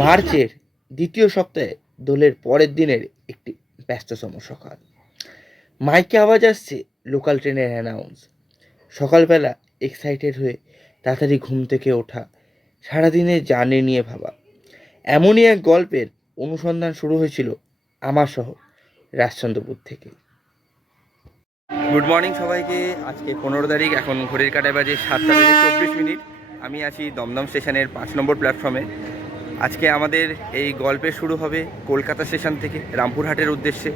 মার্চের দ্বিতীয় সপ্তাহে দোলের পরের দিনের একটি ব্যস্ততম সকাল। মাইকে আওয়াজ আসছে লোকাল ট্রেনের অ্যানাউন্স। সকালবেলা এক্সাইটেড হয়ে তাড়াতাড়ি ঘুম থেকে ওঠা, সারাদিনের জার্নি নিয়ে ভাবা, এমনই এক গল্পের অনুসন্ধান শুরু হয়েছিল আমার শহর রাজচন্দ্রপুর থেকে। গুড মর্নিং সবাইকে। আজকে 15 তারিখ, এখন ঘড়ির কাঁটায় বাজে 7:24। আমি আছি দমদম স্টেশনের 5 নম্বর প্ল্যাটফর্মে। আজকে আমাদের এই গল্পের শুরু হবে কলকাতা স্টেশন থেকে রামপুরহাটের উদ্দেশ্যে।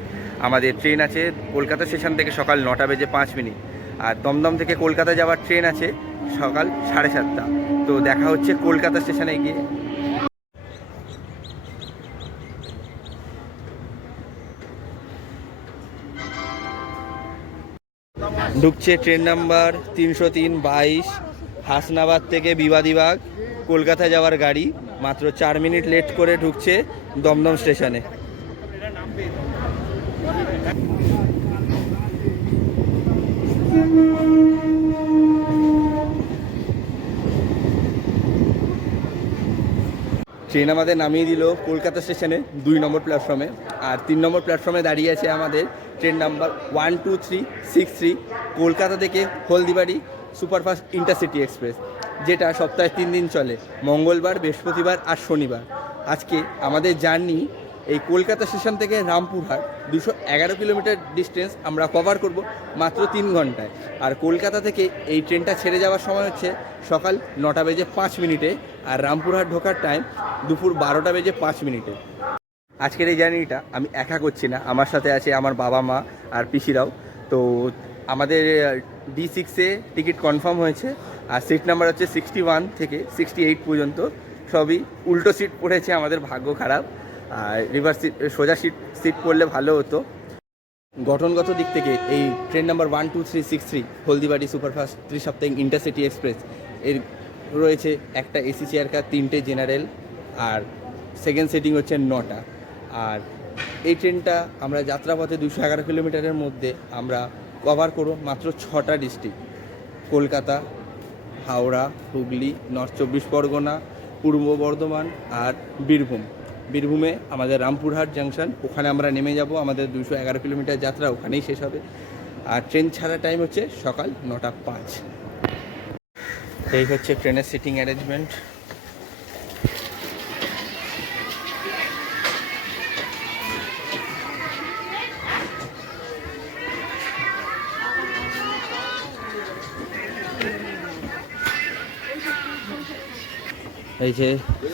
আমাদের ট্রেন আছে কলকাতা স্টেশন থেকে সকাল 9:05, আর দমদম থেকে কলকাতা যাওয়ার ট্রেন আছে সকাল 7:30। তো দেখা হচ্ছে কলকাতা স্টেশনে গিয়ে। ঢুকছে ট্রেন নাম্বার 303/22 হাসনাবাদ থেকে বিবাদীবাগ কলকাতা যাওয়ার গাড়ি। মাত্র 4 মিনিট লেট করে ঢুকছে দমদম স্টেশনে। ট্রেন আমাদের নামিয়ে দিল কলকাতা স্টেশনে 2 নম্বর প্ল্যাটফর্মে, আর 3 নম্বর প্ল্যাটফর্মে দাঁড়িয়ে আছে আমাদের ট্রেন নাম্বার 12363 কলকাতা থেকে হলদিবাড়ি সুপারফাস্ট ইন্টারসিটি এক্সপ্রেস, যেটা সপ্তাহে 3 দিন চলে, মঙ্গলবার, বৃহস্পতিবার আর শনিবার। আজকে আমাদের জার্নি এই কলকাতা স্টেশন থেকে রামপুরহাট 211 কিলোমিটার ডিস্টেন্স আমরা কভার করব মাত্র 3 ঘন্টায়। আর কলকাতা থেকে এই ট্রেনটা ছেড়ে যাওয়ার সময় হচ্ছে সকাল 9:05, আর রামপুরহাট ঢোকার টাইম দুপুর 12:05। আজকের এই জার্নিটা আমি একা করছি না, আমার সাথে আছে আমার বাবা মা আর পিসিরাও। তো আমাদের D6-এ টিকিট কনফার্ম হয়েছে, আর সিট নাম্বার হচ্ছে 61 থেকে 68 পর্যন্ত। সবই উল্টো সিট পড়েছে, আমাদের ভাগ্য খারাপ। আর রিভার্স সিট, সোজা সিট পড়লে ভালো হতো। গঠনগত দিক থেকে এই ট্রেন নাম্বার 12363 হলদিবাড়ি সুপারফাস্ট ত্রিসপ্তাহিক ইন্টারসিটি এক্সপ্রেস এর রয়েছে একটা এসি চেয়ার কার, 3টে জেনারেল, আর সেকেন্ড সিটিং হচ্ছে 9টা। আর এই ট্রেনটা আমরা যাত্রাপথে 211 কিলোমিটারের মধ্যে আমরা কভার করব মাত্র 6টা ডিস্ট্রিক্ট: কলকাতা, হাওড়া, হুগলি, নর্থ 24 পরগনা, পূর্ব বর্ধমান আর বীরভূম। বীরভূমে আমাদের রামপুরহাট জাংশন, ওখানে আমরা নেমে যাব। আমাদের 211 কিলোমিটার যাত্রা ওখানেই শেষ হবে। আর ট্রেন ছাড়া টাইম হচ্ছে সকাল 9:05। এই হচ্ছে ট্রেনের সিটিং অ্যারেঞ্জমেন্ট। এই যে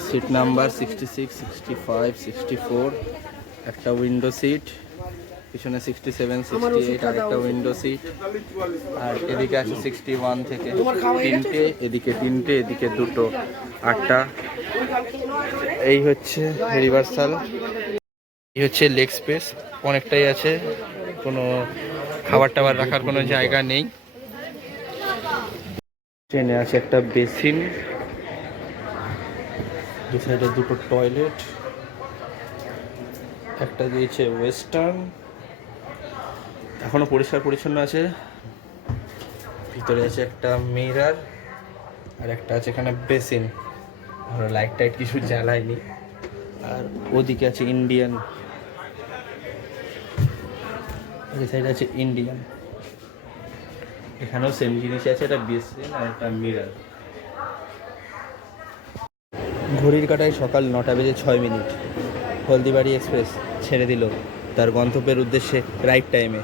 সিট নাম্বার 66, 65, 64, একটা উইন্ডো সিট, পিছনে 67, 68 আর একটা উইন্ডো সিট। আর এদিকে আছে 61 থেকে 3টে, এদিকে 3টে, এদিকে 2টো, 8টা। এই হচ্ছে রিভার্সাল, এই হচ্ছে লেগ স্পেস, অনেকটাই আছে, কোনো খাবার টাবার রাখার কোনো জায়গা নেই। ট্রেনে আছে একটা বেসিন, দু সাইডে 2টো টয়লেট, একটা দিয়েছে ওয়েস্টার্ন, এখনো পরিষ্কার পরিচ্ছন্ন আছে। ভিতরে আছে একটা মিরার, আর একটা আছে এখানে বেসিন, লাইট টাইট কিছু জ্বালায়নি। আর ওদিকে আছে ইন্ডিয়ান, এই সাইডে আছে ইন্ডিয়ান, এখানেও সেম জিনিস আছে, একটা বেসিন আর একটা মিরার। ঘড়ির কাঁটায় সকাল 9:06। হলদিবাড়ি এক্সপ্রেস ছেড়ে দিল তার গন্তব্যের উদ্দেশ্যে রাইট টাইমে।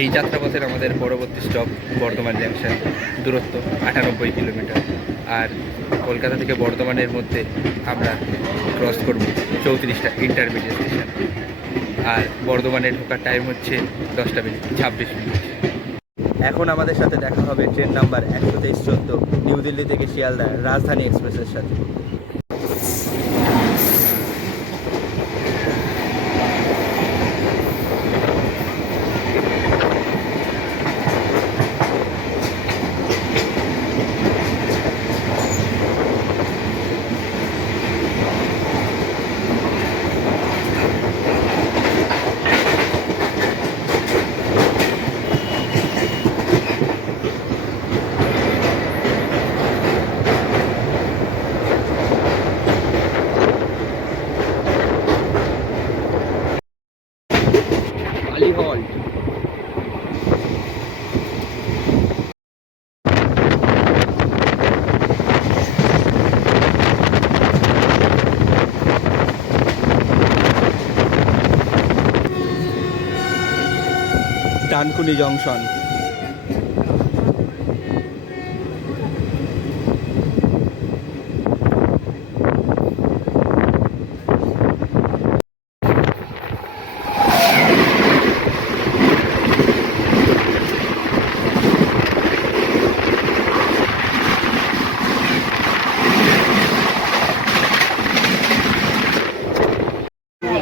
এই যাত্রাপথের আমাদের পরবর্তী স্টপ বর্ধমান জাংশন, দূরত্ব 98 কিলোমিটার। আর কলকাতা থেকে বর্ধমানের মধ্যে আমরা ক্রস করব 34টা ইন্টারমিডিয়েট স্টেশন। আর বর্ধমানে ঢোকার টাইম হচ্ছে 10:26। এখন আমাদের সাথে দেখা হবে ট্রেন নাম্বার 12314 নিউ দিল্লি থেকে শিয়ালদা রাজধানী এক্সপ্রেসের সাথে। ডানকুনি জংশন।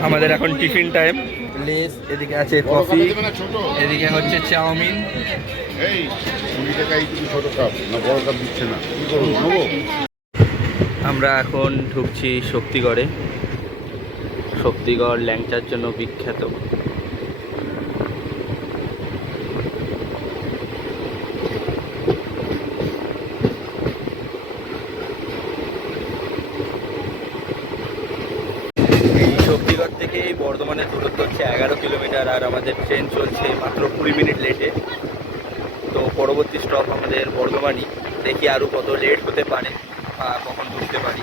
আমাদের এখন টিফিন টাইম। লেস, এদিকে আছে কফি, এদিকে হচ্ছে চাউমিন। এই 20 টাকায় তুমি ছোট কাপ না বড় কাপ দিচ্ছে না, কি করবো নেবো? আমরা এখন ঢুকছি শক্তিগড়ে। শক্তিগড় ল্যাংচার জন্য বিখ্যাত। এই শক্তিগড় থেকে বর্ধমানের দূরত্ব হচ্ছে 11 কিলোমিটার, আর আমাদের ট্রেন চলছে মাত্র 20 মিনিট লেটে। তো পরবর্তী স্টপ আমাদের বর্ধমানই। দেখি আরও কত লেট হতে পারে বা কখন ঢুকতে পারি।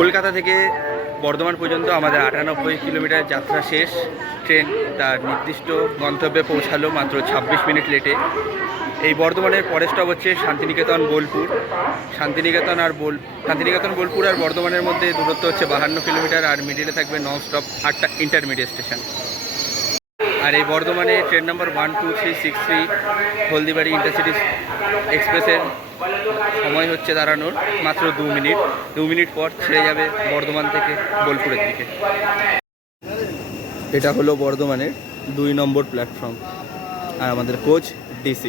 কলকাতা থেকে বর্ধমান পর্যন্ত আমাদের 98 কিলোমিটার যাত্রা শেষ। ট্রেন তার নির্দিষ্ট গন্তব্যে পৌঁছালো মাত্র 26 মিনিট লেটে। এই বর্ধমানের পরের স্টপ হচ্ছে শান্তিনিকেতন বোলপুর। শান্তিনিকেতন বোলপুর আর বর্ধমানের মধ্যে দূরত্ব হচ্ছে 52 কিলোমিটার, আর মিডিলে থাকবে নন স্টপ 8টা ইন্টারমিডিয়েট স্টেশন। আর এই বর্ধমানে ট্রেন নম্বর 12363 হলদিবাড়ি ইন্টারসিটি এক্সপ্রেসের সময় হচ্ছে দাঁড়ানোর মাত্র 2 মিনিট। 2 মিনিট পর ছেড়ে যাবে বর্ধমান থেকে বোলপুরের দিকে। এটা হলো বর্ধমানের 2 নম্বর প্ল্যাটফর্ম, আর আমাদের কোচ D6।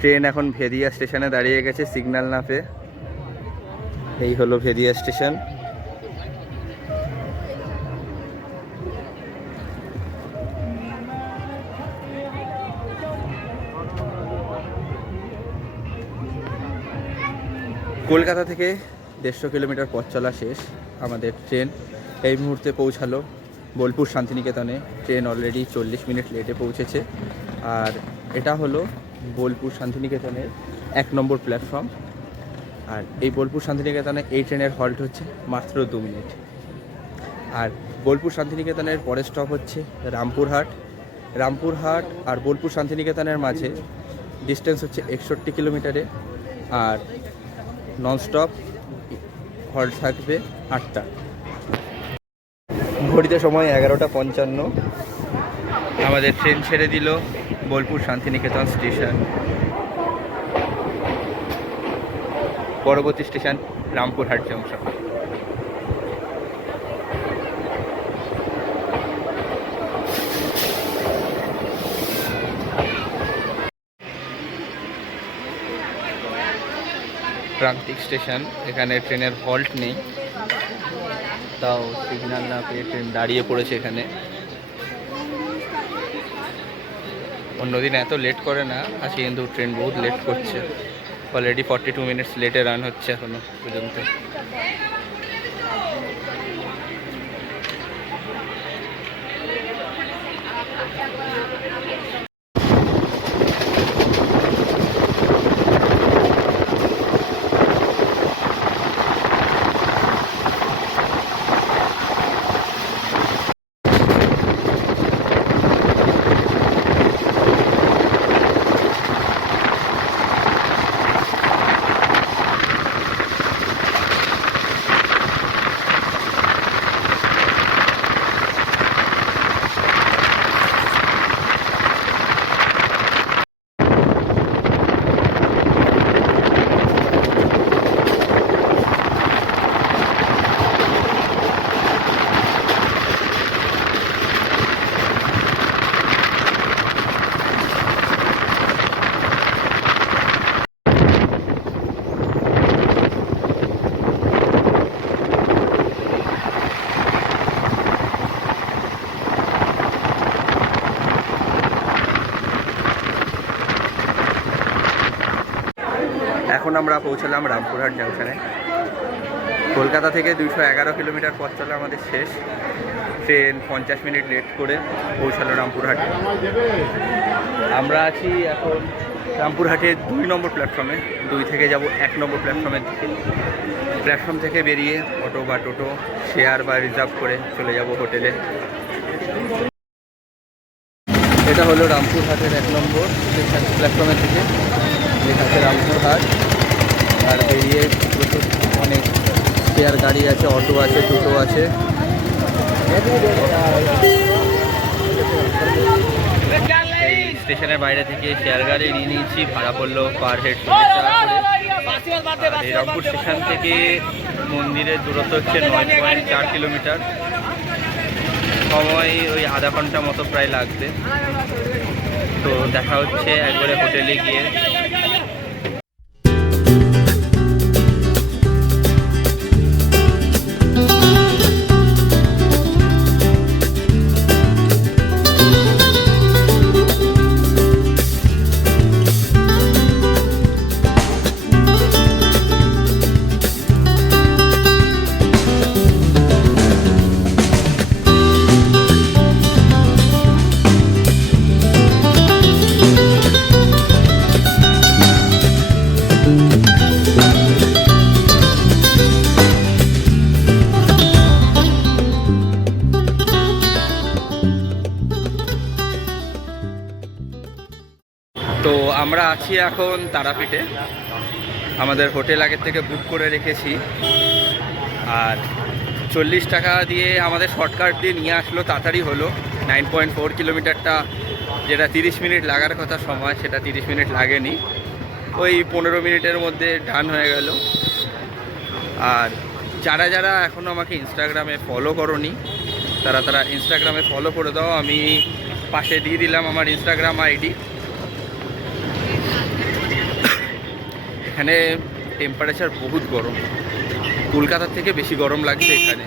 ট্রেন এখন ভেদিয়া স্টেশনে দাঁড়িয়ে গেছে সিগন্যাল না পেয়ে। এই হলো ভেদিয়া স্টেশন। কলকাতা থেকে 150 কিলোমিটার পথ চলা শেষ। আমাদের ট্রেন এই মুহূর্তে পৌঁছালো বোলপুর শান্তিনিকেতনে। ট্রেন অলরেডি 40 মিনিট লেটে পৌঁছেছে। আর এটা হলো বোলপুর শান্তিনিকেতনের 1 নম্বর প্ল্যাটফর্ম। আর এই বোলপুর শান্তিনিকেতনে এই ট্রেনের হল্ট হচ্ছে মাত্র 2 মিনিট। আর বোলপুর শান্তিনিকেতনের পরের স্টপ হচ্ছে রামপুরহাট। রামপুরহাট আর বোলপুর শান্তিনিকেতনের মাঝে ডিস্টেন্স হচ্ছে 61 কিলোমিটারে। আর ননস্টপ হল্ট থাকবে 8টা। ঘড়িতে সময় 11:55। আমাদের ট্রেন ছেড়ে দিল বোলপুর শান্তিনিকেতন স্টেশন। পরবর্তী স্টেশন রামপুরহাট জংশন। প্রান্তিক স্টেশন, এখানে ট্রেনের হল্ট নেই, তাও সিগন্যাল না পেয়ে ট্রেন দাঁড়িয়ে পড়েছে এখানে। অন্যদিন এত লেট করে না, আজকে কিন্তু ট্রেন বহুত লেট করছে। অলরেডি 42 মিনিটস লেটে রান হচ্ছে এখনো পর্যন্ত। এখন আমরা পৌঁছলাম রামপুরহাট জাংশনে। কলকাতা থেকে 211 কিলোমিটার পথ চলে আমাদের শেষ। ট্রেন 50 মিনিট লেট করে পৌঁছালো রামপুরহাটে। আমরা আছি এখন রামপুরহাটের 2 নম্বর প্ল্যাটফর্মে। 2 থেকে যাব 1 নম্বর প্ল্যাটফর্মের দিকে। প্ল্যাটফর্ম থেকে বেরিয়ে অটো বা টোটো শেয়ার বা রিজার্ভ করে চলে যাব হোটেলে। এটা হলো রামপুরহাটের 1 নম্বর প্ল্যাটফর্মের থেকে, যেখানে আছে রামপুরহাট। আর বেরিয়ে প্রচুর অনেক শেয়ার গাড়ি আছে, অটো আছে, টোটো আছে। এই স্টেশনের বাইরে থেকে শেয়ার গাড়ি নিয়ে নিয়েছি, ভাড়া পড়লো পার হেড 40 টাকা করে। এই রামপুর স্টেশন থেকে মন্দিরের দূরত্ব হচ্ছে 9.4 কিলোমিটার। সময় ওই আধা ঘন্টা মতো প্রায় লাগবে। তো দেখা হচ্ছে একবারে হোটেলে গিয়ে। তো আমরা আছি এখন তারাপীঠে। আমাদের হোটেল আগের থেকে বুক করে রেখেছি। আর 40 টাকা দিয়ে আমাদের শর্টকাট দিয়ে নিয়ে আসলো, তাড়াতাড়ি হলো। 9.4 কিলোমিটারটা যেটা 30 মিনিট লাগার কথা সময়, সেটা 30 মিনিট লাগেনি, ওই 15 মিনিটের মধ্যে ডান হয়ে গেল। আর যারা যারা এখনও আমাকে ইনস্টাগ্রামে ফলো করোনি, তারা ইনস্টাগ্রামে ফলো করে দাও। আমি পাশে দিয়ে দিলাম আমার ইনস্টাগ্রাম আইডি। এখানে টেম্পারেচার বহুত গরম, কলকাতার থেকে বেশি গরম লাগছে এখানে,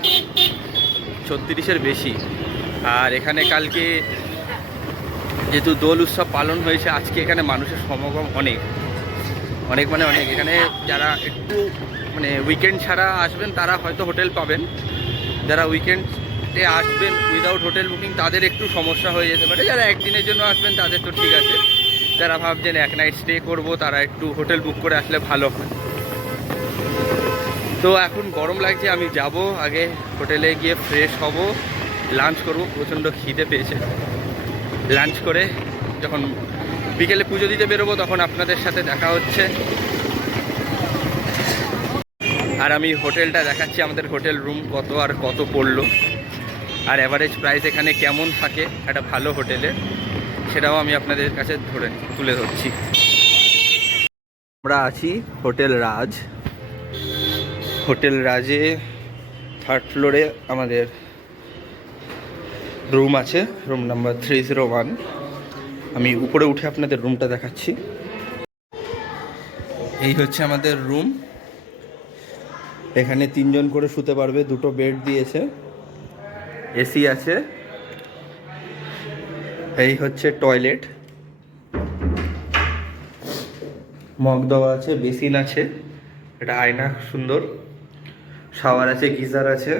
36-এর বেশি। আর এখানে কালকে যেহেতু দোল উৎসব পালন হয়েছে, আজকে এখানে মানুষের সমাগম অনেক মানে অনেক। এখানে যারা একটু মানে উইকেন্ড ছাড়া আসবেন তারা হয়তো হোটেল পাবেন, যারা উইকেন্ডে আসবেন উইদাউট হোটেল বুকিং তাদের একটু সমস্যা হয়ে যেতে পারে। যারা একদিনের জন্য আসবেন তাদের তো ঠিক আছে, যারা ভাবছেন 1 নাইট স্টে করবো তারা একটু হোটেল বুক করে আসলে ভালো হয়। তো এখন গরম লাগছে, আমি যাব আগে হোটেলে গিয়ে ফ্রেশ হব, লাঞ্চ করব, প্রচণ্ড খিদে পেয়েছে। লাঞ্চ করে যখন বিকেলে পুজো দিতে বেরোবো তখন আপনাদের সাথে দেখা হচ্ছে। আর আমি হোটেলটা দেখাচ্ছি, আমাদের হোটেল রুম কত আর কত পড়লো, আর অ্যাভারেজ প্রাইস এখানে কেমন থাকে একটা ভালো হোটেলে, সেটাও আমি আপনাদের কাছে তুলে ধরছি। আমরা আছি হোটেল রাজ। হোটেল রাজে 3rd ফ্লোরে আমাদের রুম আছে, রুম নাম্বার 301। আমি উপরে উঠে আপনাদের রুমটা দেখাচ্ছি। এই হচ্ছে আমাদের রুম। এখানে 3 জন করে শুতে পারবে, 2টো বেড দিয়েছে, এসি আছে। এই হচ্ছে টয়লেট, মগ দেওয়া আছে, বেসিন আছে, এটা আয়না সুন্দর, শাওয়ার আছে, গিজার আছে,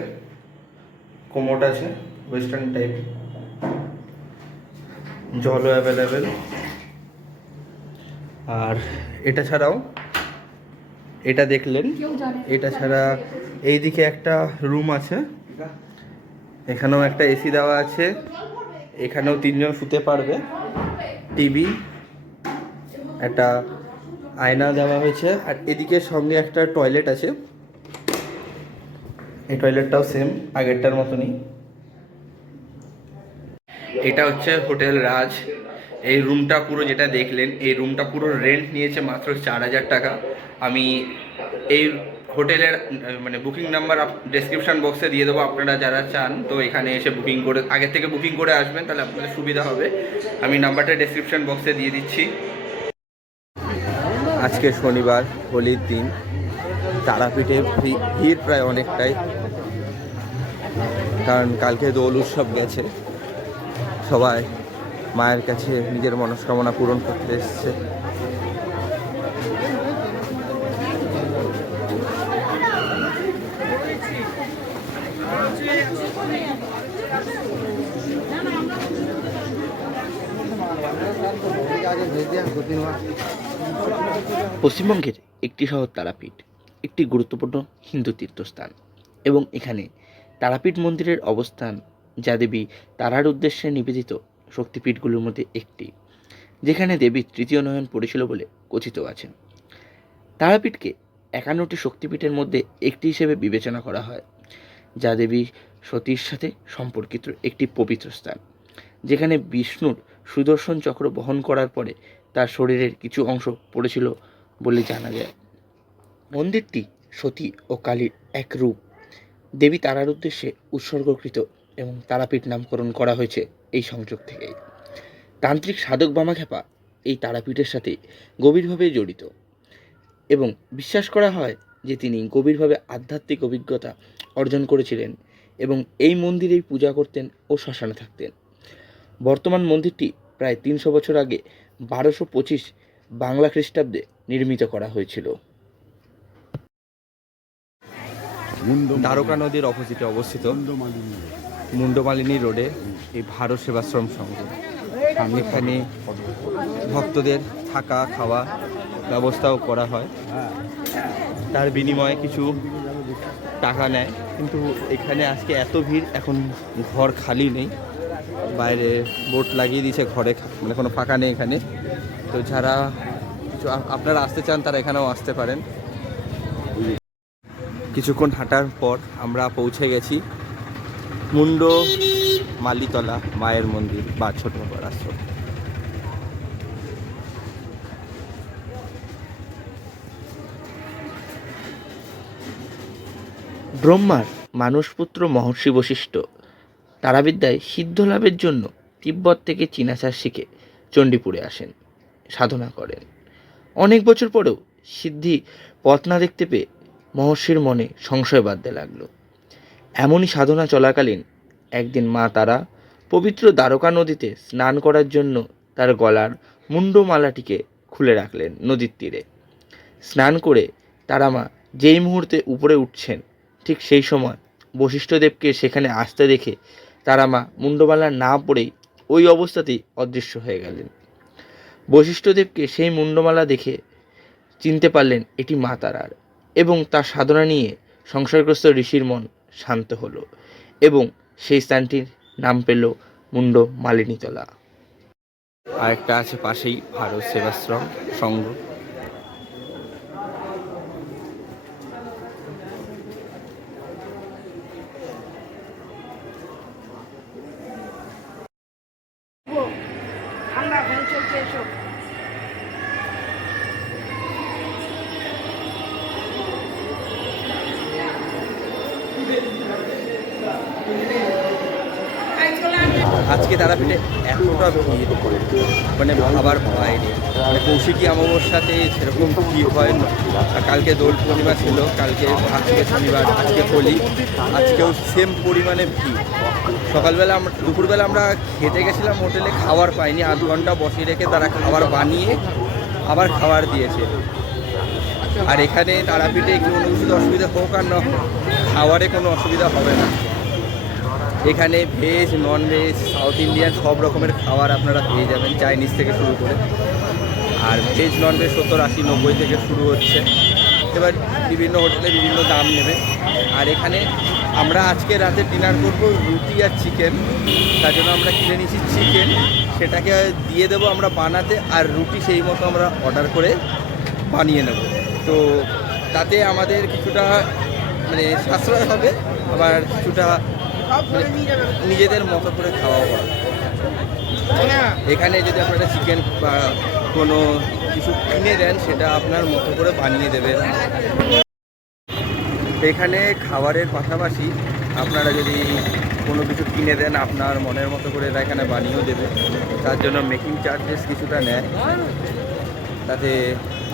কোমোড আছে ওয়েস্টার্ন টাইপ, জলও অ্যাভেলেবেল। আর এটা ছাড়াও, এটা দেখলেন, এটা ছাড়া এইদিকে একটা রুম আছে, এখানেও একটা এসি দেওয়া আছে, এখানেও 3 জন শুতে পারবে, টিভি, একটা আয়না দেওয়া হয়েছে। আর এদিকে সঙ্গে একটা টয়লেট আছে, এই টয়লেটটাও সেম আগেরটার মতনই। এটা হচ্ছে হোটেল রাজ। এই রুমটা পুরো যেটা দেখলেন, এই রুমটা পুরো রেন্ট নিয়েছে মাত্র 4,000 টাকা। আমি এই হোটেলের মানে বুকিং নাম্বার ডেসক্রিপশন বক্সে দিয়ে দেবো, আপনারা যারা চান তো এখানে এসে বুকিং করে, আগের থেকে বুকিং করে আসবেন, তাহলে আপনাদের সুবিধা হবে। আমি নাম্বারটা ডেসক্রিপশন বক্সে দিয়ে দিচ্ছি। আজকে শনিবার, হোলির দিন, তারাপীঠে ভিড় প্রায় অনেকটাই, কারণ কালকে দোল উৎসব গেছে, সবাই মায়ের কাছে নিজের মনস্কামনা পূরণ করতে এসছে। পশ্চিমবঙ্গের একটি শহর তারাপীঠ একটি গুরুত্বপূর্ণ হিন্দু তীর্থস্থান এবং এখানে তারাপীঠ মন্দিরের অবস্থান যা দেবী তারার উদ্দেশ্যে নিবেদিত শক্তিপীঠগুলোর মধ্যে একটি, যেখানে দেবীর তৃতীয় নয়ন পড়েছিল বলে কথিত আছে। তারাপীঠকে 51টি শক্তিপীঠের মধ্যে একটি হিসেবে বিবেচনা করা হয়, যা দেবী সতীর সাথে সম্পর্কিত একটি পবিত্র স্থান, যেখানে বিষ্ণুর সুদর্শন চক্র বহন করার পরে তার শরীরের কিছু অংশ পড়েছিল বলে জানা যায়। মন্দিরটি সতী ও কালীর এক রূপ দেবী তারার উদ্দেশ্যে উৎসর্গকৃত এবং তারাপীঠ নামকরণ করা হয়েছে এই সংযোগ থেকেই। তান্ত্রিক সাধক বামাখ্যাপা এই তারাপীঠের সাথে গভীরভাবে জড়িত এবং বিশ্বাস করা হয় যে তিনি গভীরভাবে আধ্যাত্মিক অভিজ্ঞতা অর্জন করেছিলেন এবং এই মন্দিরেই পূজা করতেন ও শ্মশানে থাকতেন। বর্তমান মন্দিরটি প্রায় 300 বছর আগে 1225 বাংলা খ্রিস্টাব্দে নির্মিত করা হয়েছিল। দ্বারকা নদীর অপোজিটে অবস্থিত মুন্ডমালিনী রোডে এই ভারত সেবাশ্রম সংঘ, এখানে ভক্তদের থাকা খাওয়া ব্যবস্থাও করা হয়, তার বিনিময়ে কিছু টাকা নেয়। কিন্তু এখানে আজকে এত ভিড়, এখন ঘর খালি নেই, বাইরে বোর্ড লাগিয়ে দিয়েছে, ঘরে মানে কোনো ফাঁকা নেই এখানে। তো যারা কিছু আপনারা আসতে চান তারা এখানেও আসতে পারেন। কিছুক্ষণ হাঁটার পর আমরা পৌঁছে গেছি মুন্ড মালিতলা মায়ের মন্দির বা ছোট বাবার আশ্রম। ব্রহ্মার মানসপুত্র মহর্ষি বশিষ্ঠ তারাবিদ্যায় সিদ্ধ লাভের জন্য তিব্বত থেকে চীনাচার শিখে চণ্ডীপুরে আসেন, সাধনা করেন। অনেক বছর পরেও সিদ্ধি পথ না দেখতে পেয়ে মহর্ষির মনে সংশয় বাঁধতে লাগলো। এমনই সাধনা চলাকালীন একদিন মা তারা পবিত্র দ্বারকা নদীতে স্নান করার জন্য তার গলার মুন্ডমালাটিকে খুলে রাখলেন নদীর তীরে। স্নান করে তারা মা যেই মুহূর্তে উপরে উঠছেন, ঠিক সেই সময় বশিষ্ঠদেবকে সেখানে আসতে দেখে তারা মা মুন্ডমালা না পড়েই ওই অবস্থাতেই অদৃশ্য হয়ে গেলেন। বশিষ্ঠদেবকে সেই মুন্ডমালা দেখে চিনতে পারলেন এটি মা তারার এবং তার সাধনা নিয়ে সংশয়গ্রস্ত ঋষির মন শান্ত হলো এবং সেই স্থানটির নাম পেল মুন্ড মালিনীতলা। আর একটা আছে পাশেই ভারত সেবাশ্রম সংঘ। আজকে তারাপীঠে এতটা ভিড় মানে ভাবার বাইরে, মানে কৌশিকী অমাবস্যাতে সেরকম ভিড় হয় না। আর কালকে দোল পূর্ণিমা ছিল, আজকে শনিবার, আজকে হোলি, আজকেও সেম পরিমাণে ভিড়। সকালবেলা দুপুরবেলা আমরা খেতে গেছিলাম হোটেলে, খাবার পাইনি, আধ ঘন্টা বসিয়ে রেখে তারা খাবার বানিয়ে আবার খাবার দিয়েছে। আর এখানে তারাপীঠে কোনো কিছু অসুবিধা হোক আর না হোক, খাবারে কোনো অসুবিধা হবে না। এখানে veg, non veg, south Indian সব রকমের খাবার আপনারা পেয়ে যাবেন, চাইনিজ থেকে শুরু করে। আর ভেজ নন ভেজ 70, 80, 90 থেকে শুরু হচ্ছে। এবার বিভিন্ন হোটেলে বিভিন্ন দাম নেবে। আর এখানে আমরা আজকে রাতে ডিনার করব রুটি আর চিকেন, তার জন্য আমরা কিনে নিয়েছি চিকেন, সেটাকে দিয়ে দেবো আমরা বানাতে, আর রুটি সেই মতো আমরা অর্ডার করে বানিয়ে নেব। তো তাতে আমাদের কিছুটা মানে সাশ্রয় হবে, আবার কিছুটা নিজেদের মতো করে খাওয়া হবে। এখানে যদি আপনারা চিকেন বা কোনো কিছু কিনে দেন, সেটা আপনার মতো করে বানিয়ে দেবেন। এখানে খাবারের পাশাপাশি আপনারা যদি কোনো কিছু কিনে দেন, আপনার মনের মতো করে এরা এখানে বানিয়েও দেবে। তার জন্য মেকিং চার্জেস কিছুটা নেয়, তাতে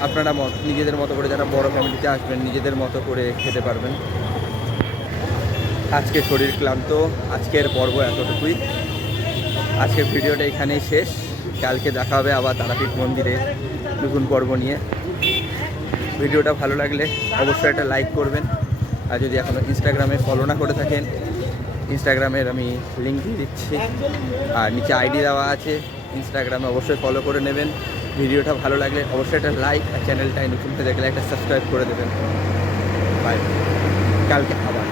আপনারা নিজেদের মতো করে, যারা বড় ফ্যামিলিতে আসবেন, নিজেদের মতো করে খেতে পারবেন। আজকে শরীর ক্লান্ত, আজকের পর্ব এতটুকুই। আজকের ভিডিওটা এখানেই শেষ। কালকে দেখা হবে আবার তারাপীঠ মন্দিরে নতুন পর্ব নিয়ে। ভিডিওটা ভালো লাগলে অবশ্যই একটা লাইক করবেন। আর যদি এখনও ইনস্টাগ্রামে ফলো না করে থাকেন, ইনস্টাগ্রামের আমি লিঙ্ক দিয়ে দিচ্ছি, আর নিচে আইডি দেওয়া আছে, ইনস্টাগ্রামে অবশ্যই ফলো করে নেবেন। ভিডিওটা ভালো লাগলে অবশ্যই একটা লাইক, আর চ্যানেলটায় নতুন হয়ে দেখলে একটা সাবস্ক্রাইব করে দেবেন। বাই, কালকে আবার।